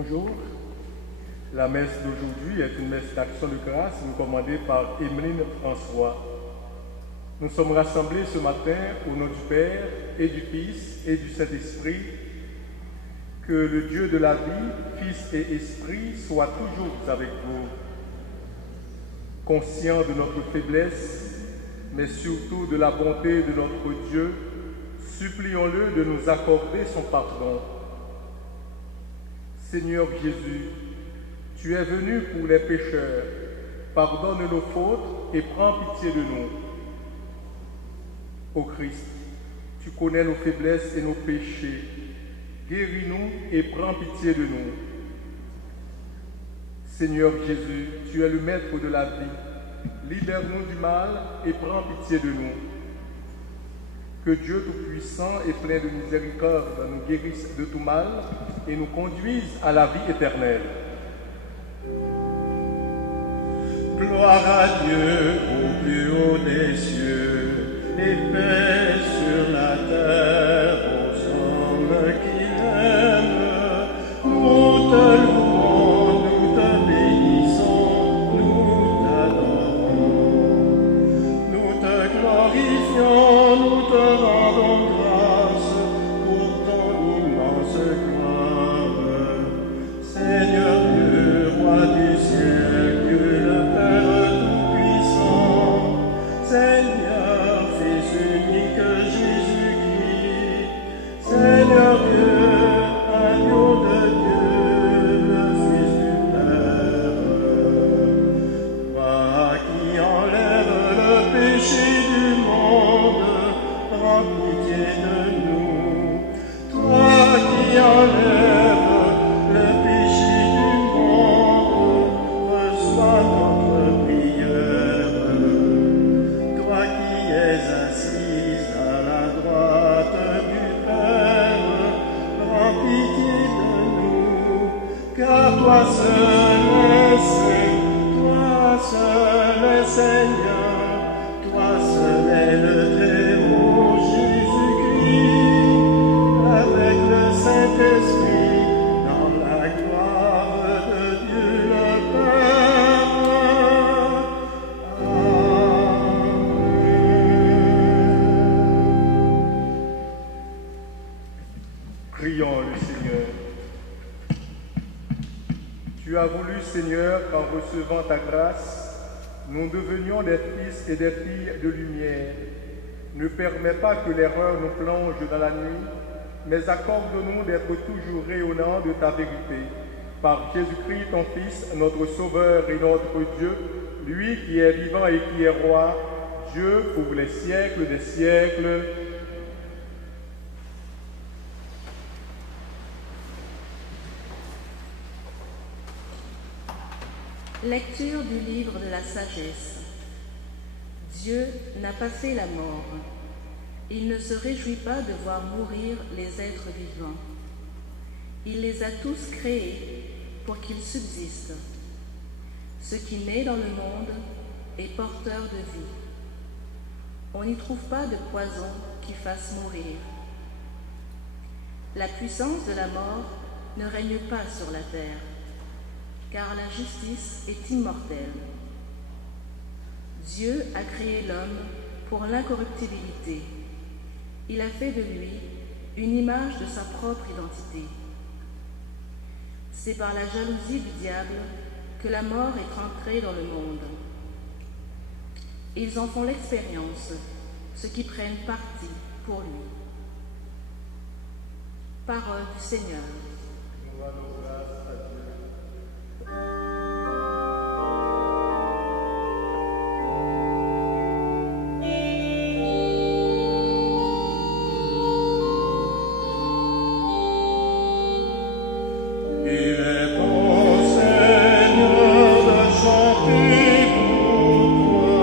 Bonjour. La messe d'aujourd'hui est une messe d'action de grâce recommandée par Emeline François. Nous sommes rassemblés ce matin au nom du Père et du Fils et du Saint-Esprit. Que le Dieu de la vie, Fils et Esprit, soit toujours avec vous. Conscient de notre faiblesse, mais surtout de la bonté de notre Dieu, supplions-le de nous accorder son pardon. Seigneur Jésus, tu es venu pour les pécheurs, pardonne nos fautes et prends pitié de nous. Ô Christ, tu connais nos faiblesses et nos péchés, guéris-nous et prends pitié de nous. Seigneur Jésus, tu es le maître de la vie, libère-nous du mal et prends pitié de nous. Que Dieu Tout-Puissant et plein de miséricorde nous guérisse de tout mal et nous conduise à la vie éternelle. Gloire à Dieu au plus haut des cieux et paix sur la terre aux hommes qu'il aime. Nous te louons, nous te bénissons, nous t'adorons. Nous te glorifions, nous te rendons grâce pour ton immense gloire. Seigneur Dieu, roi du ciel, Dieu le Père Tout-Puissant, Seigneur, Fils unique Jésus-Christ, Seigneur Dieu, agneau de Dieu, le Fils du Père, toi qui enlèves le péché du monde, prends pitié de nous. Toi qui enlèves le péché du monde, reçois notre prière. Toi qui es assise à la droite du Père, prends pitié de nous, car toi seul es saint, toi seul es Seigneur, toi seul es le Très-Haut Jésus-Christ, avec le Saint-Esprit, dans la gloire de Dieu le Père. Prions le Seigneur. Tu as voulu, Seigneur, qu'en recevant ta grâce, nous devenions des fils et des filles de lumière. Ne permets pas que l'erreur nous plonge dans la nuit, mais accorde-nous d'être toujours rayonnants de ta vérité. Par Jésus-Christ, ton Fils, notre Sauveur et notre Dieu, lui qui est vivant et qui est roi, Dieu pour les siècles des siècles. Lecture du livre de la sagesse. Dieu n'a pas fait la mort. Il ne se réjouit pas de voir mourir les êtres vivants. Il les a tous créés pour qu'ils subsistent. Ce qui naît dans le monde est porteur de vie. On n'y trouve pas de poison qui fasse mourir. La puissance de la mort ne règne pas sur la terre, car la justice est immortelle. Dieu a créé l'homme pour l'incorruptibilité. Il a fait de lui une image de sa propre identité. C'est par la jalousie du diable que la mort est entrée dans le monde. Ils en font l'expérience, ceux qui prennent parti pour lui. Parole du Seigneur. Il est bon, Seigneur, de chanter pour toi.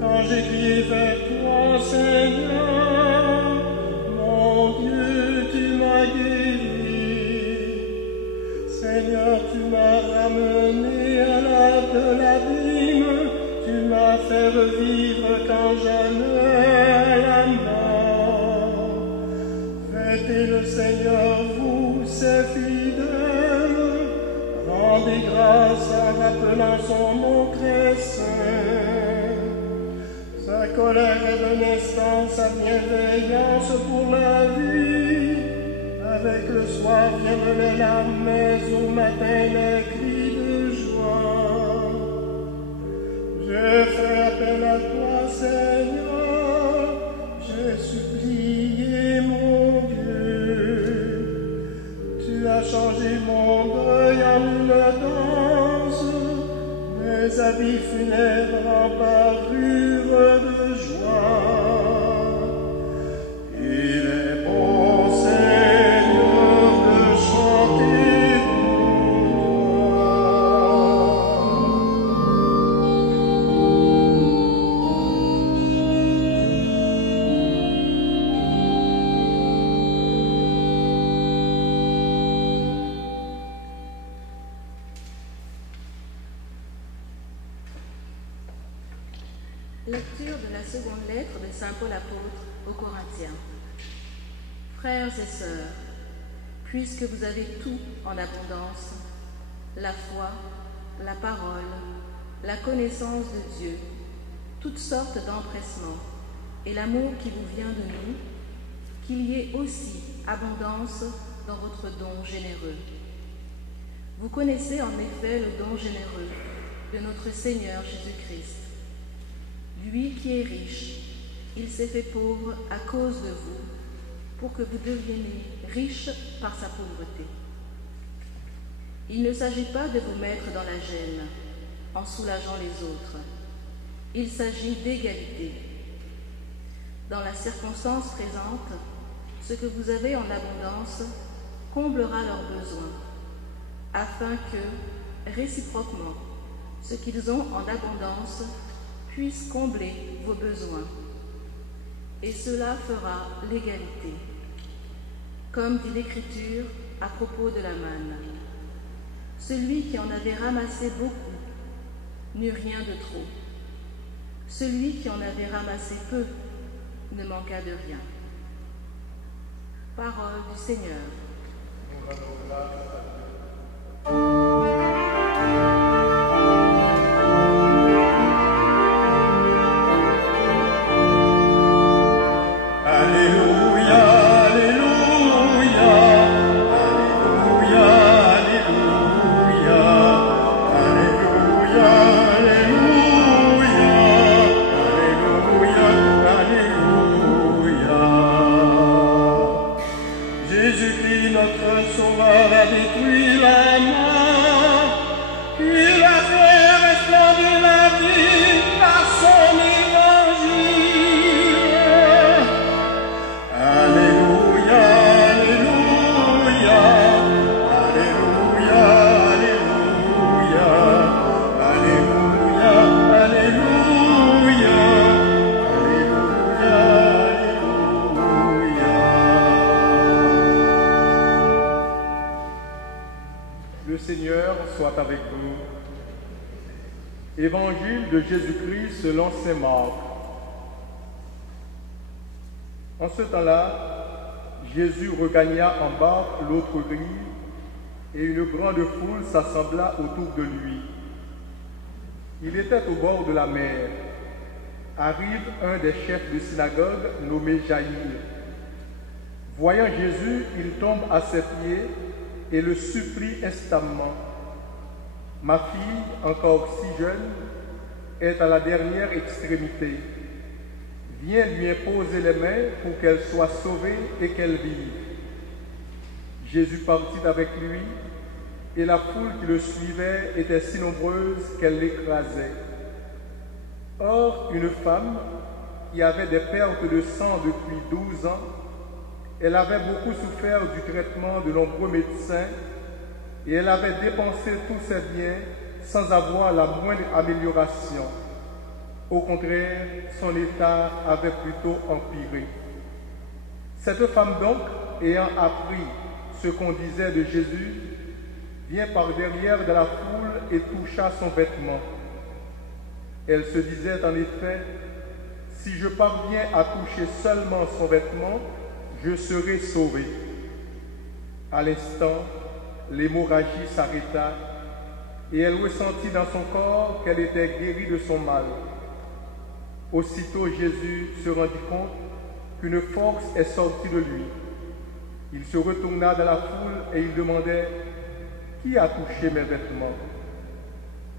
Quand j'ai crié vers toi, Seigneur, mon Dieu, tu m'as guéri. Seigneur, tu m'as ramené de l'abîme, tu m'as fait revivre quand j'allais à la mort. Fêtez le Seigneur, vous est fidèle. Rendez grâce en appelant son nom très saint. Sa colère est de naissance, sa bienveillance pour la vie. Avec le soir viennent les larmes, mais au matin les cris de joie. Je fais appel à toi, Seigneur, j'ai supplié mon Dieu. Tu as changé mon deuil en une danse, mes habits funèbres en parure de joie. Il est bon, Seigneur, de chanter pour Lecture de la seconde lettre de Saint Paul apôtre aux Corinthiens. Frères et sœurs, puisque vous avez tout en abondance, la foi, la parole, la connaissance de Dieu, toutes sortes d'empressements, et l'amour qui vous vient de nous, qu'il y ait aussi abondance dans votre don généreux. Vous connaissez en effet le don généreux de notre Seigneur Jésus-Christ. Lui qui est riche, il s'est fait pauvre à cause de vous, pour que vous deveniez riches par sa pauvreté. Il ne s'agit pas de vous mettre dans la gêne en soulageant les autres. Il s'agit d'égalité. Dans la circonstance présente, ce que vous avez en abondance comblera leurs besoins, afin que, réciproquement, ce qu'ils ont en abondance puisse combler vos besoins. Et cela fera l'égalité. Comme dit l'Écriture à propos de la manne. Celui qui en avait ramassé beaucoup n'eut rien de trop. Celui qui en avait ramassé peu ne manqua de rien. Parole du Seigneur. Nous rendons grâce à Dieu. Le Seigneur soit avec vous. Évangile de Jésus-Christ selon saint Marc. En ce temps-là, Jésus regagna en barque l'autre rive, et une grande foule s'assembla autour de lui. Il était au bord de la mer. Arrive un des chefs de synagogue nommé Jaïr. Voyant Jésus, il tombe à ses pieds et le supplie instamment. Ma fille, encore si jeune, est à la dernière extrémité. Viens lui imposer les mains pour qu'elle soit sauvée et qu'elle vive. Jésus partit avec lui, et la foule qui le suivait était si nombreuse qu'elle l'écrasait. Or, une femme qui avait des pertes de sang depuis 12 ans, elle avait beaucoup souffert du traitement de nombreux médecins et elle avait dépensé tous ses biens sans avoir la moindre amélioration. Au contraire, son état avait plutôt empiré. Cette femme donc, ayant appris ce qu'on disait de Jésus, vient par derrière de la foule et toucha son vêtement. Elle se disait en effet, si je parviens à toucher seulement son vêtement, je serai sauvée. À l'instant, l'hémorragie s'arrêta et elle ressentit dans son corps qu'elle était guérie de son mal. Aussitôt Jésus se rendit compte qu'une force est sortie de lui. Il se retourna dans la foule et il demandait « Qui a touché mes vêtements ?»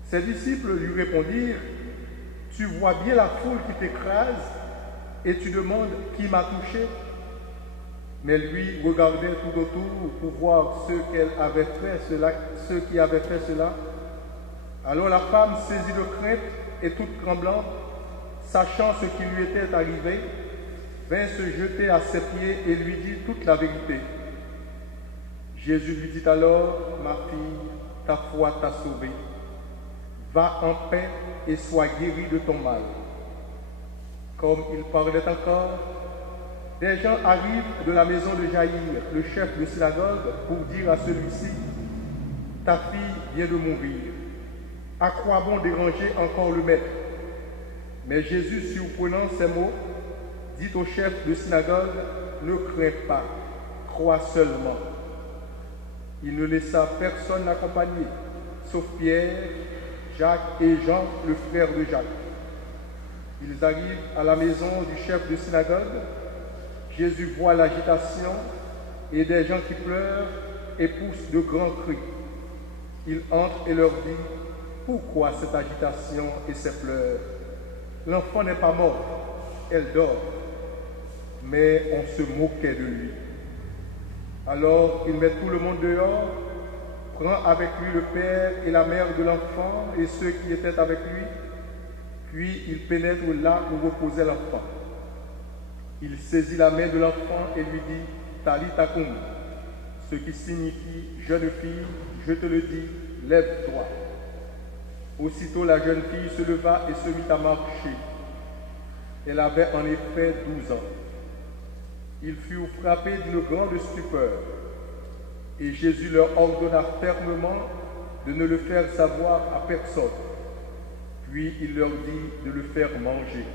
Ses disciples lui répondirent « Tu vois bien la foule qui t'écrase et tu demandes qui m'a touché ?» Mais lui regardait tout autour pour voir ceux qui avaient fait cela. Alors la femme, saisie de crainte et toute tremblante, sachant ce qui lui était arrivé, vint se jeter à ses pieds et lui dit toute la vérité. Jésus lui dit alors, « Ma fille, ta foi t'a sauvée. Va en paix et sois guérie de ton mal. » Comme il parlait encore, des gens arrivent de la maison de Jaïr, le chef de synagogue, pour dire à celui-ci, « Ta fille vient de mourir. À quoi bon déranger encore le maître ?» Mais Jésus, surprenant ces mots, dit au chef de synagogue, « Ne crains pas, crois seulement. » Il ne laissa personne l'accompagner, sauf Pierre, Jacques et Jean, le frère de Jacques. Ils arrivent à la maison du chef de synagogue. Jésus voit l'agitation et des gens qui pleurent et poussent de grands cris. Il entre et leur dit, « Pourquoi cette agitation et ces pleurs? L'enfant n'est pas mort, elle dort. » Mais on se moquait de lui. Alors il met tout le monde dehors, prend avec lui le père et la mère de l'enfant et ceux qui étaient avec lui, puis il pénètre là où reposait l'enfant. Il saisit la main de l'enfant et lui dit « Talitha koum », ce qui signifie « Jeune fille, je te le dis, lève-toi ». Aussitôt la jeune fille se leva et se mit à marcher. Elle avait en effet 12 ans. Ils furent frappés d'une grande stupeur, et Jésus leur ordonna fermement de ne le faire savoir à personne. Puis il leur dit de le faire manger.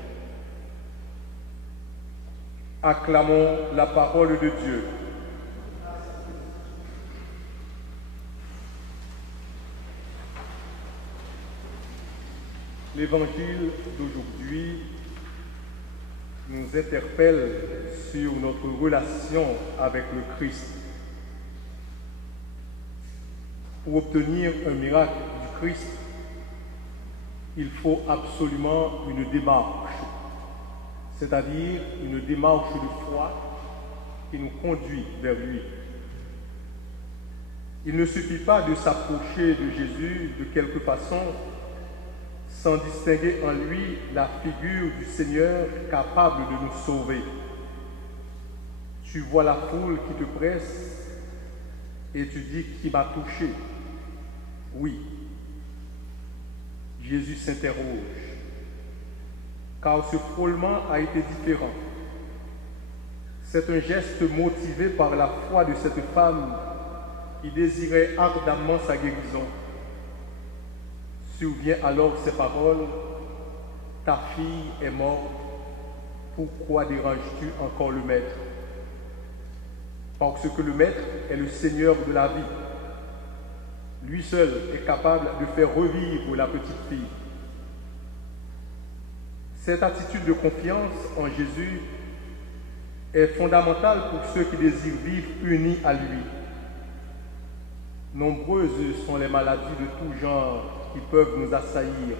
Acclamons la parole de Dieu. L'évangile d'aujourd'hui nous interpelle sur notre relation avec le Christ. Pour obtenir un miracle du Christ, il faut absolument une démarche, c'est-à-dire une démarche de foi qui nous conduit vers lui. Il ne suffit pas de s'approcher de Jésus de quelque façon sans distinguer en lui la figure du Seigneur capable de nous sauver. Tu vois la foule qui te presse et tu dis « Qui m'a touché ?» Oui. Jésus s'interroge, car ce frôlement a été différent. C'est un geste motivé par la foi de cette femme qui désirait ardemment sa guérison. Survient alors ces paroles, « Ta fille est morte, pourquoi déranges-tu encore le Maître ?» Parce que le Maître est le Seigneur de la vie. Lui seul est capable de faire revivre la petite fille. Cette attitude de confiance en Jésus est fondamentale pour ceux qui désirent vivre unis à lui. Nombreuses sont les maladies de tout genre qui peuvent nous assaillir.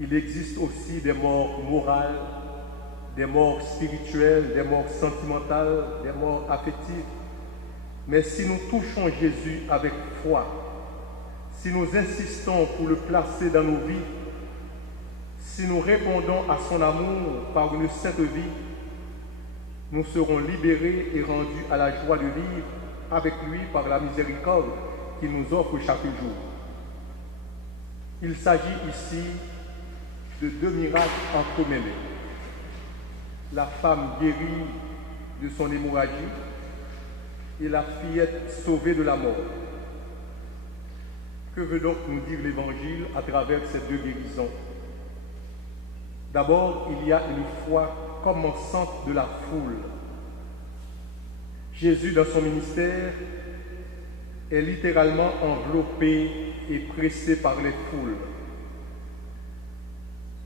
Il existe aussi des morts morales, des morts spirituelles, des morts sentimentales, des morts affectives. Mais si nous touchons Jésus avec foi, si nous insistons pour le placer dans nos vies, si nous répondons à son amour par une sainte vie, nous serons libérés et rendus à la joie de vivre avec lui par la miséricorde qu'il nous offre chaque jour. Il s'agit ici de deux miracles entremêlés. La femme guérie de son hémorragie et la fillette sauvée de la mort. Que veut donc nous dire l'Évangile à travers ces deux guérisons? D'abord, il y a une foi commençante de la foule. Jésus, dans son ministère, est littéralement enveloppé et pressé par les foules.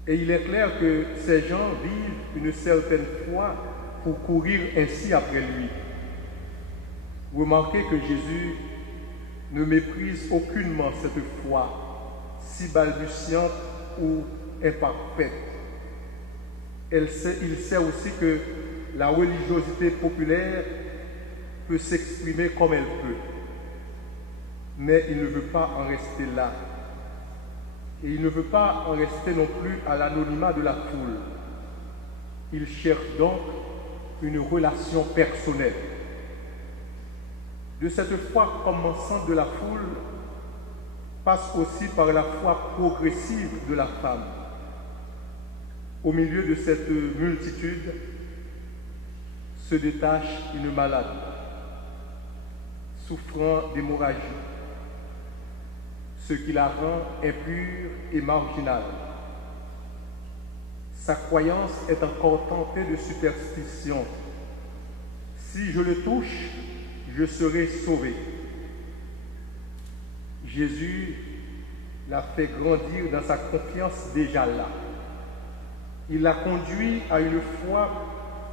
Et il est clair que ces gens vivent une certaine foi pour courir ainsi après lui. Remarquez que Jésus ne méprise aucunement cette foi, si balbutiante ou imparfaite. Il sait aussi que la religiosité populaire peut s'exprimer comme elle peut. Mais il ne veut pas en rester là. Et il ne veut pas en rester non plus à l'anonymat de la foule. Il cherche donc une relation personnelle. De cette foi commençante de la foule passe aussi par la foi progressive de la femme. Au milieu de cette multitude se détache une malade, souffrant d'hémorragie, ce qui la rend impure et marginale. Sa croyance est encore tentée de superstition. Si je le touche, je serai sauvé. Jésus l'a fait grandir dans sa confiance déjà là. Il l'a conduit à une foi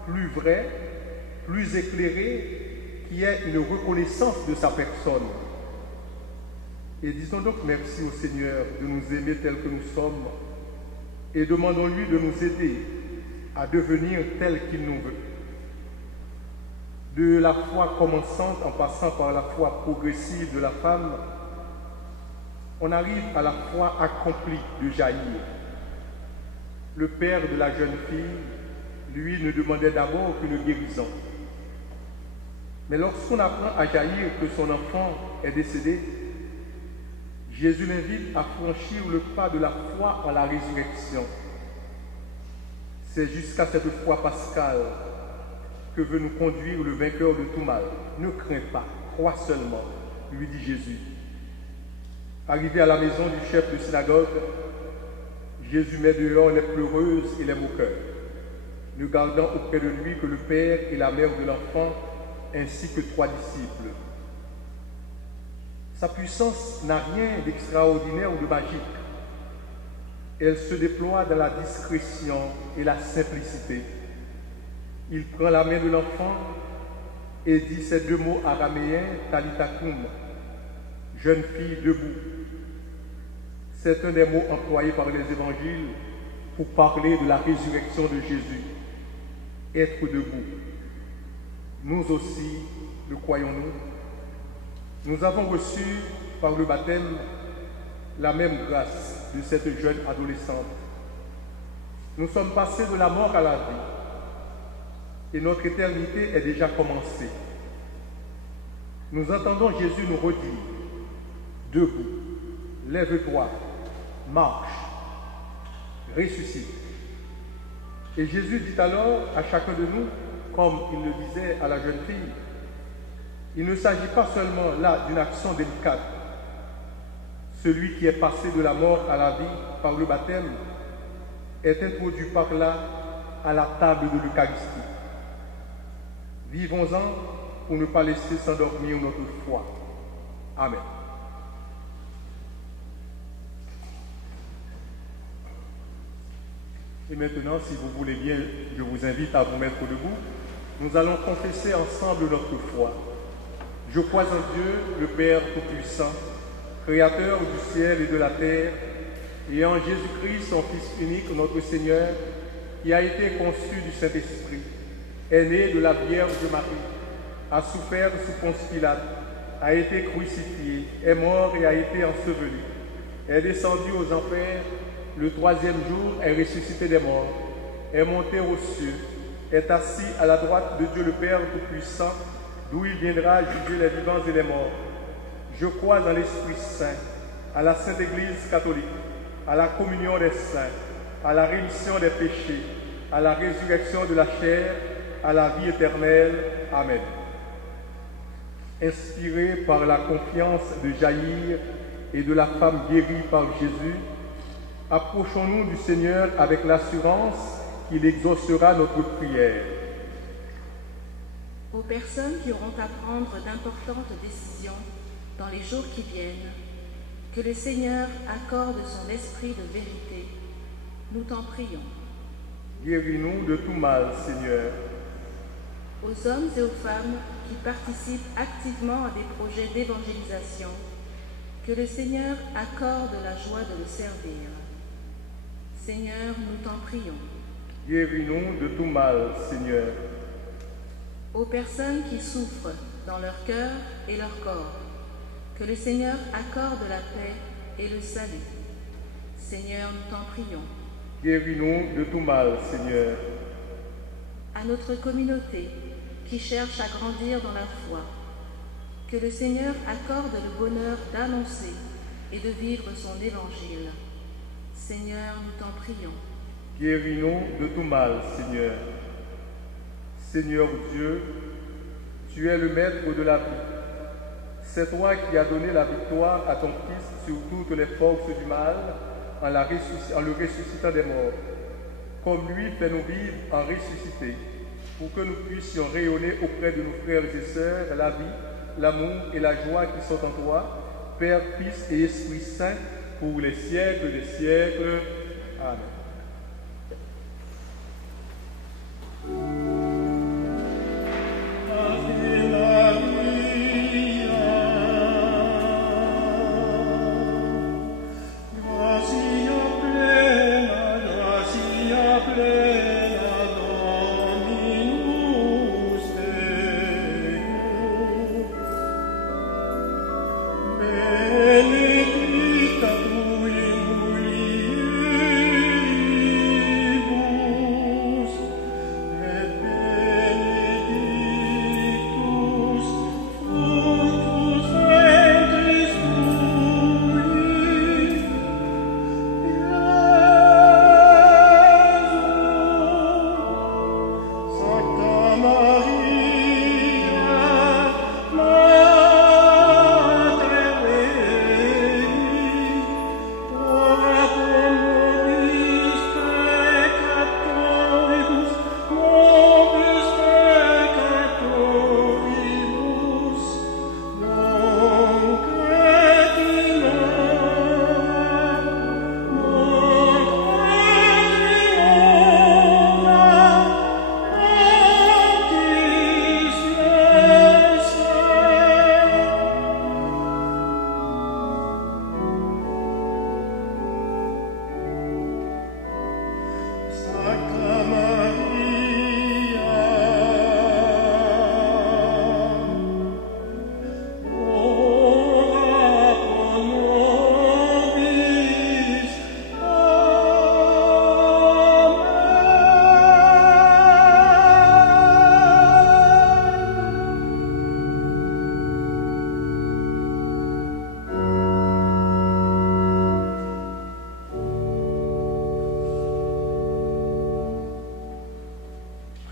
plus vraie, plus éclairée, qui est une reconnaissance de sa personne. Et disons donc merci au Seigneur de nous aimer tels que nous sommes et demandons-lui de nous aider à devenir tels qu'il nous veut. De la foi commençante en passant par la foi progressive de la femme, on arrive à la foi accomplie de Jaïr. Le père de la jeune fille, lui, ne demandait d'abord qu'une guérison. Mais lorsqu'on apprend à Jaïr que son enfant est décédé, Jésus l'invite à franchir le pas de la foi en la résurrection. C'est jusqu'à cette foi pascale que veut nous conduire le vainqueur de tout mal. Ne crains pas, crois seulement, lui dit Jésus. Arrivé à la maison du chef de synagogue, Jésus met dehors les pleureuses et les moqueurs, ne gardant auprès de lui que le père et la mère de l'enfant, ainsi que 3 disciples. Sa puissance n'a rien d'extraordinaire ou de magique. Elle se déploie dans la discrétion et la simplicité. Il prend la main de l'enfant et dit ces 2 mots araméens, Talitha koum, jeune fille debout. C'est un des mots employés par les évangiles pour parler de la résurrection de Jésus. Être debout. Nous aussi, le croyons-nous, nous avons reçu par le baptême la même grâce de cette jeune adolescente. Nous sommes passés de la mort à la vie et notre éternité est déjà commencée. Nous entendons Jésus nous redire, debout, lève-toi, marche, ressuscite. Et Jésus dit alors à chacun de nous, comme il le disait à la jeune fille, il ne s'agit pas seulement là d'une action délicate. Celui qui est passé de la mort à la vie par le baptême est introduit par là à la table de l'Eucharistie. Vivons-en pour ne pas laisser s'endormir notre foi. Amen. Et maintenant, si vous voulez bien, je vous invite à vous mettre debout. Nous allons confesser ensemble notre foi. Je crois en Dieu, le Père Tout-Puissant, Créateur du ciel et de la terre, et en Jésus-Christ, son Fils unique, notre Seigneur, qui a été conçu du Saint-Esprit, est né de la Vierge Marie, a souffert sous Ponce Pilate, a été crucifié, est mort et a été enseveli, est descendu aux enfers, le 3e jour est ressuscité des morts, est monté aux cieux, est assis à la droite de Dieu le Père Tout-Puissant, d'où il viendra juger les vivants et les morts. Je crois dans l'Esprit Saint, à la Sainte Église catholique, à la communion des saints, à la rémission des péchés, à la résurrection de la chair, à la vie éternelle. Amen. Inspirés par la confiance de Jaïr et de la femme guérie par Jésus, approchons-nous du Seigneur avec l'assurance qu'il exaucera notre prière. aux personnes qui auront à prendre d'importantes décisions dans les jours qui viennent, que le Seigneur accorde son esprit de vérité. Nous t'en prions. Guéris-nous de tout mal, Seigneur. Aux hommes et aux femmes qui participent activement à des projets d'évangélisation, que le Seigneur accorde la joie de le servir. Seigneur, nous t'en prions. Guéris-nous de tout mal, Seigneur. Aux personnes qui souffrent dans leur cœur et leur corps, que le Seigneur accorde la paix et le salut. Seigneur, nous t'en prions. Guéris-nous de tout mal, Seigneur. À notre communauté qui cherche à grandir dans la foi, que le Seigneur accorde le bonheur d'annoncer et de vivre son évangile. Seigneur, nous t'en prions. Guéris-nous de tout mal, Seigneur. Seigneur Dieu, tu es le maître de la vie. C'est toi qui as donné la victoire à ton Fils sur toutes les forces du mal en le ressuscitant des morts. Comme lui, fais-nous vivre en ressuscité, pour que nous puissions rayonner auprès de nos frères et sœurs la vie, l'amour et la joie qui sont en toi, Père, Fils et Esprit Saint, pour les siècles des siècles. Amen.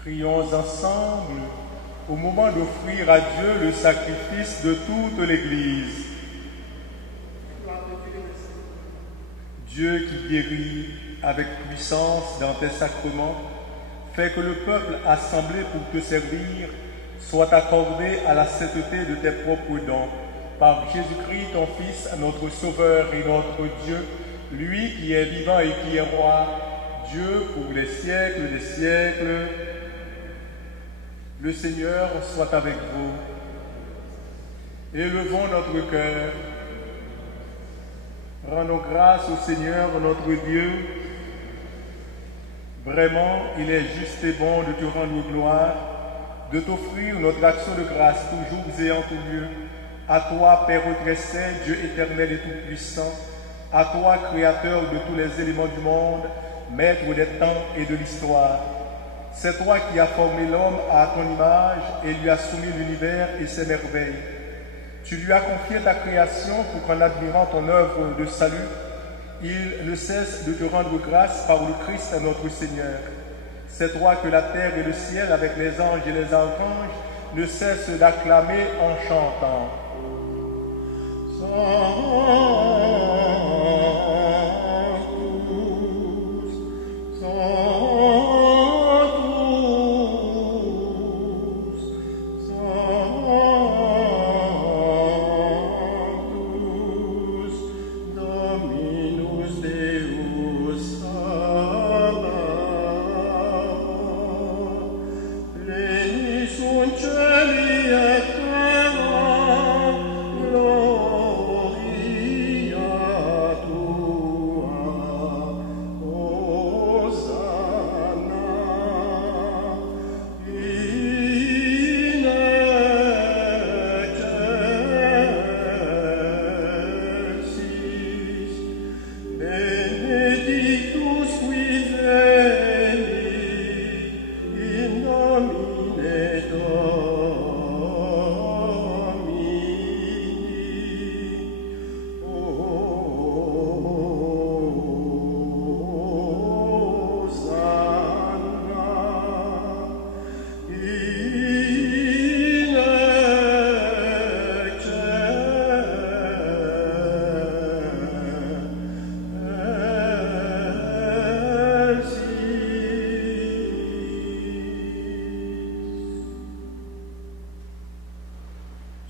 Prions ensemble au moment d'offrir à Dieu le sacrifice de toute l'Église. Dieu qui guérit avec puissance dans tes sacrements, fais que le peuple assemblé pour te servir soit accordé à la sainteté de tes propres dons. Par Jésus-Christ, ton Fils, notre Sauveur et notre Dieu, lui qui est vivant et qui est roi, Dieu pour les siècles des siècles. Le Seigneur soit avec vous. Élevons notre cœur. Rendons grâce au Seigneur notre Dieu. Vraiment, il est juste et bon de te rendre gloire, de t'offrir notre action de grâce toujours et en tout lieu. À toi, Père très saint, Dieu éternel et tout-puissant, à toi, Créateur de tous les éléments du monde, Maître des temps et de l'histoire. C'est toi qui as formé l'homme à ton image et lui as soumis l'univers et ses merveilles. Tu lui as confié ta création pour qu'en admirant ton œuvre de salut, il ne cesse de te rendre grâce par le Christ notre Seigneur. C'est toi que la terre et le ciel, avec les anges et les archanges, ne cessent d'acclamer en chantant.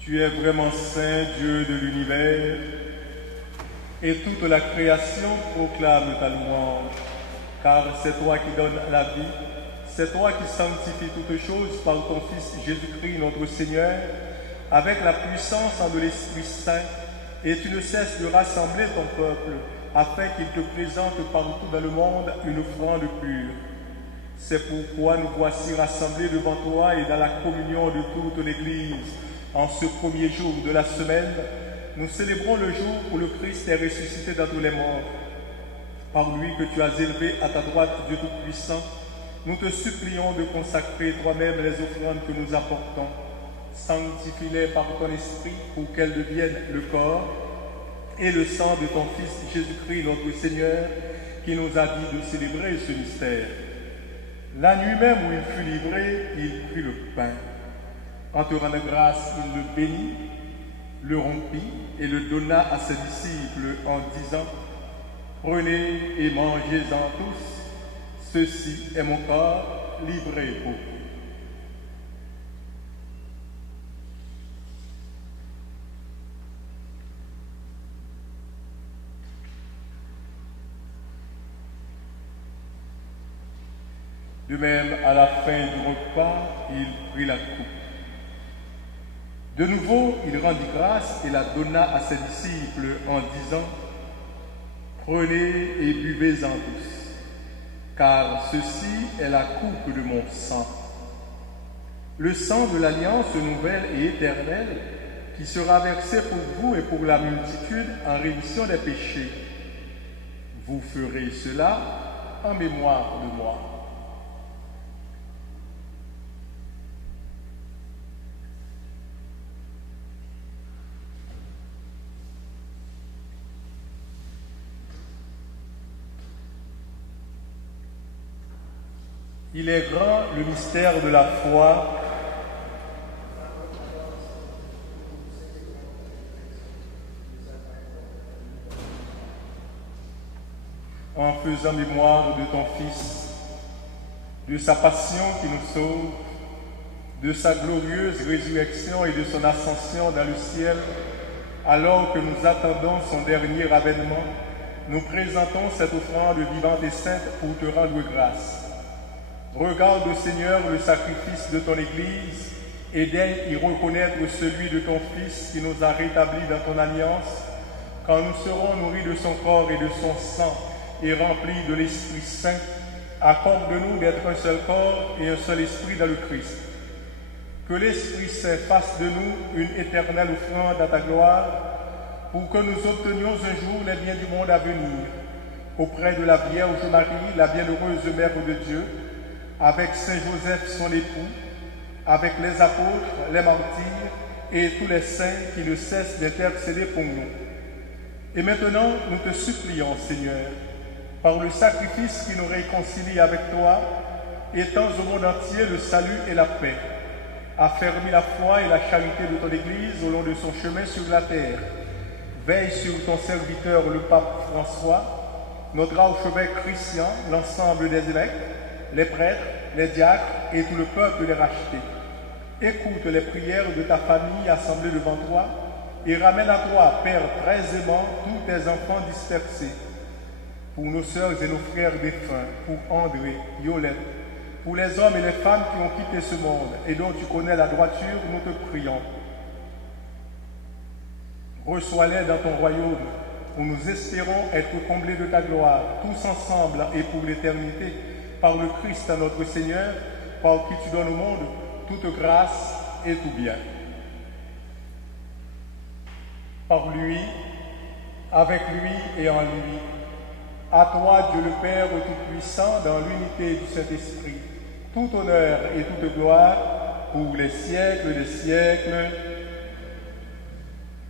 Tu es vraiment saint, Dieu de l'univers, et toute la création proclame ta louange, car c'est toi qui donnes la vie, c'est toi qui sanctifies toutes choses par ton Fils Jésus-Christ notre Seigneur, avec la puissance de l'Esprit Saint, et tu ne cesses de rassembler ton peuple, afin qu'il te présente partout dans le monde une offrande pure. C'est pourquoi nous voici rassemblés devant toi et dans la communion de toute l'Église. En ce premier jour de la semaine, nous célébrons le jour où le Christ est ressuscité d'entre les morts. Par lui que tu as élevé à ta droite, Dieu Tout-Puissant, nous te supplions de consacrer toi-même les offrandes que nous apportons. Sanctifie-les par ton esprit pour qu'elles deviennent le corps et le sang de ton Fils Jésus-Christ notre Seigneur, qui nous a dit de célébrer ce mystère. La nuit même où il fut livré, il prit le pain. En te rendant grâce, il le bénit, le rompit et le donna à ses disciples en disant: Prenez et mangez-en tous, ceci est mon corps livré pour vous. De même, à la fin du repas, il prit la coupe. De nouveau, il rendit grâce et la donna à ses disciples en disant: Prenez et buvez-en tous, car ceci est la coupe de mon sang, le sang de l'alliance nouvelle et éternelle, qui sera versé pour vous et pour la multitude en rémission des péchés. Vous ferez cela en mémoire de moi. Il est grand le mystère de la foi. En faisant mémoire de ton Fils, de sa passion qui nous sauve, de sa glorieuse résurrection et de son ascension dans le ciel, alors que nous attendons son dernier avènement, nous présentons cette offrande vivante et sainte pour te rendre grâce. Regarde, Seigneur, le sacrifice de ton Église et daigne y reconnaître celui de ton Fils qui nous a rétablis dans ton alliance, quand nous serons nourris de son corps et de son sang et remplis de l'Esprit Saint. Accorde-nous d'être un seul corps et un seul esprit dans le Christ. Que l'Esprit Saint fasse de nous une éternelle offrande à ta gloire, pour que nous obtenions un jour les biens du monde à venir, auprès de la Vierge Marie, la bienheureuse Mère de Dieu, avec Saint Joseph son époux, avec les apôtres, les martyrs et tous les saints qui ne cessent d'intercéder pour nous. Et maintenant, nous te supplions, Seigneur, par le sacrifice qui nous réconcilie avec toi, étends au monde entier le salut et la paix. Affermis la foi et la charité de ton Église au long de son chemin sur la terre. Veille sur ton serviteur, le pape François, notre archevêque Christian, l'ensemble des évêques, les prêtres, les diacres et tout le peuple les rachetés. Écoute les prières de ta famille assemblée devant toi et ramène à toi, Père, très aimant, tous tes enfants dispersés. Pour nos sœurs et nos frères défunts, pour André, Yolette, pour les hommes et les femmes qui ont quitté ce monde et dont tu connais la droiture, nous te prions. Reçois-les dans ton royaume, où nous espérons être comblés de ta gloire, tous ensemble et pour l'éternité, par le Christ notre Seigneur, par qui tu donnes au monde toute grâce et tout bien. Par lui, avec lui et en lui, à toi, Dieu le Père Tout-Puissant, dans l'unité du Saint-Esprit, tout honneur et toute gloire pour les siècles des siècles.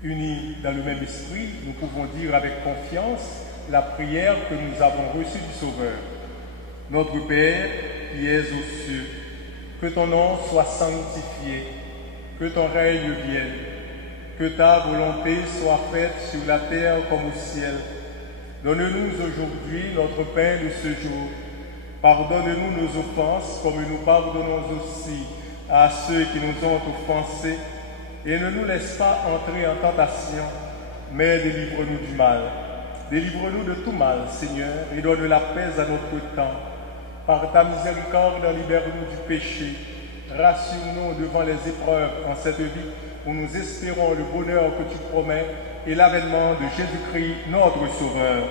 Unis dans le même esprit, nous pouvons dire avec confiance la prière que nous avons reçue du Sauveur. Notre Père, qui es aux cieux, que ton nom soit sanctifié, que ton règne vienne, que ta volonté soit faite sur la terre comme au ciel. Donne-nous aujourd'hui notre pain de ce jour. Pardonne-nous nos offenses, comme nous pardonnons aussi à ceux qui nous ont offensés. et ne nous laisse pas entrer en tentation, mais délivre-nous du mal. Délivre-nous de tout mal, Seigneur, et donne la paix à notre temps. Par ta miséricorde, libère-nous du péché. Rassure-nous devant les épreuves en cette vie où nous espérons le bonheur que tu promets et l'avènement de Jésus-Christ, notre Sauveur.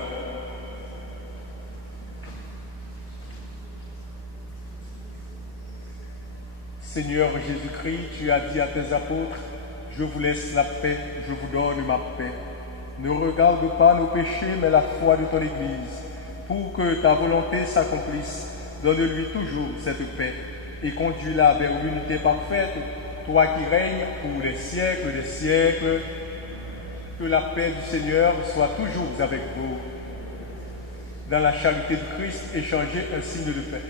Seigneur Jésus-Christ, tu as dit à tes apôtres, « Je vous laisse la paix, je vous donne ma paix. Ne regarde pas nos péchés, mais la foi de ton Église. Pour que ta volonté s'accomplisse, donne-lui toujours cette paix et conduis-la vers l'unité parfaite, toi qui règnes pour les siècles des siècles. Que la paix du Seigneur soit toujours avec vous. Dans la charité de Christ, échangez un signe de paix.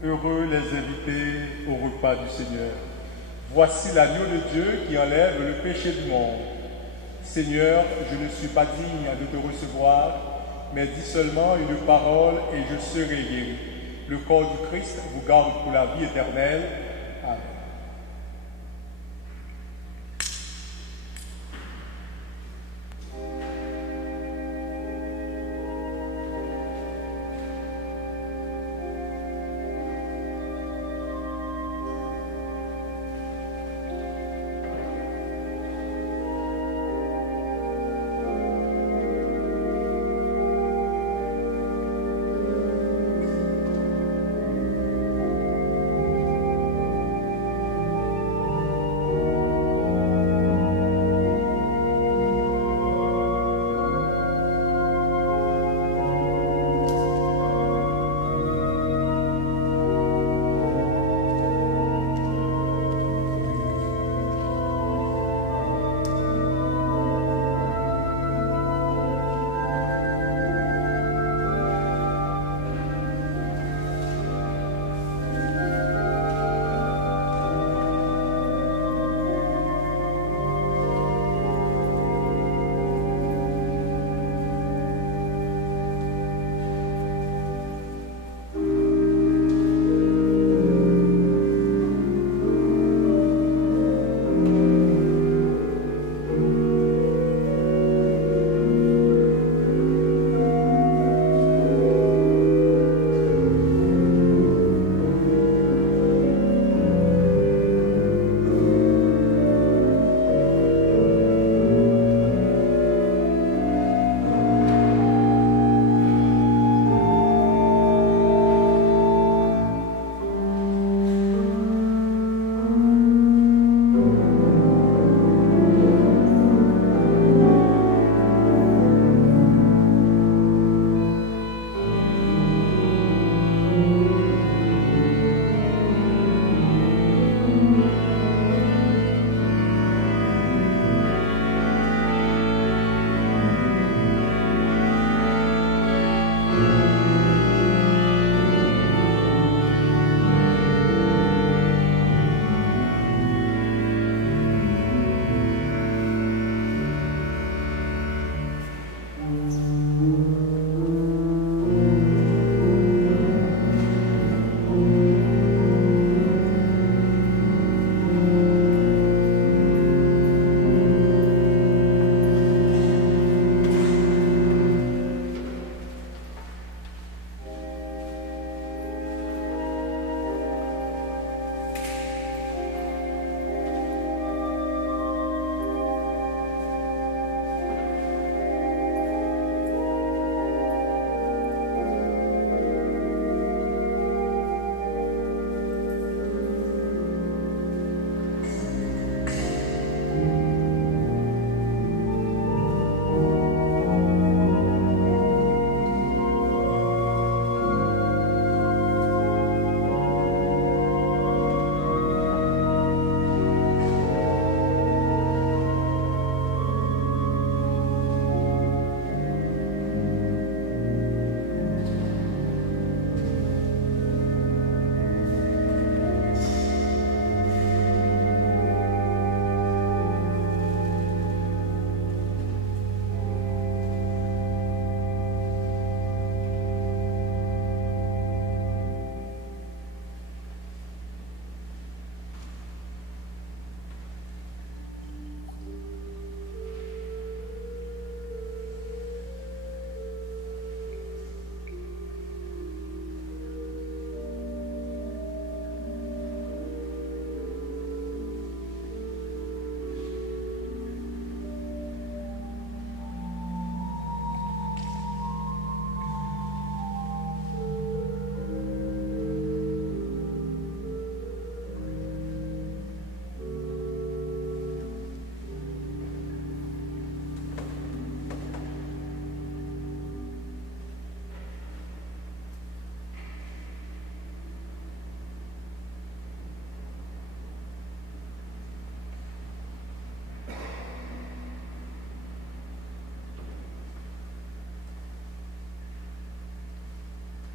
Heureux les invités au repas du Seigneur. Voici l'agneau de Dieu qui enlève le péché du monde. Seigneur, je ne suis pas digne de te recevoir, mais dis seulement une parole et je serai guéri. Le corps du Christ vous garde pour la vie éternelle. Amen.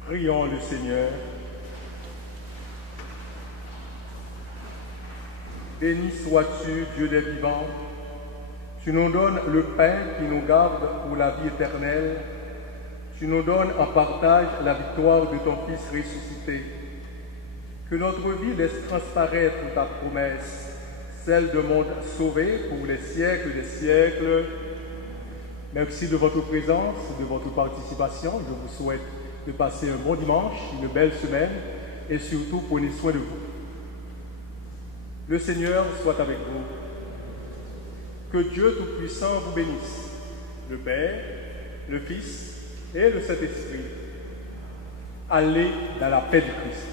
Prions le Seigneur. Béni sois-tu, Dieu des vivants. Tu nous donnes le pain qui nous garde pour la vie éternelle. Tu nous donnes en partage la victoire de ton Fils ressuscité. Que notre vie laisse transparaître ta promesse, celle de monde sauvé pour les siècles des siècles. Merci de votre présence, de votre participation. Je vous souhaite de passer un bon dimanche, une belle semaine et surtout prenez soin de vous. Le Seigneur soit avec vous. Que Dieu Tout-Puissant vous bénisse, le Père, le Fils et le Saint-Esprit. Allez dans la paix du Christ.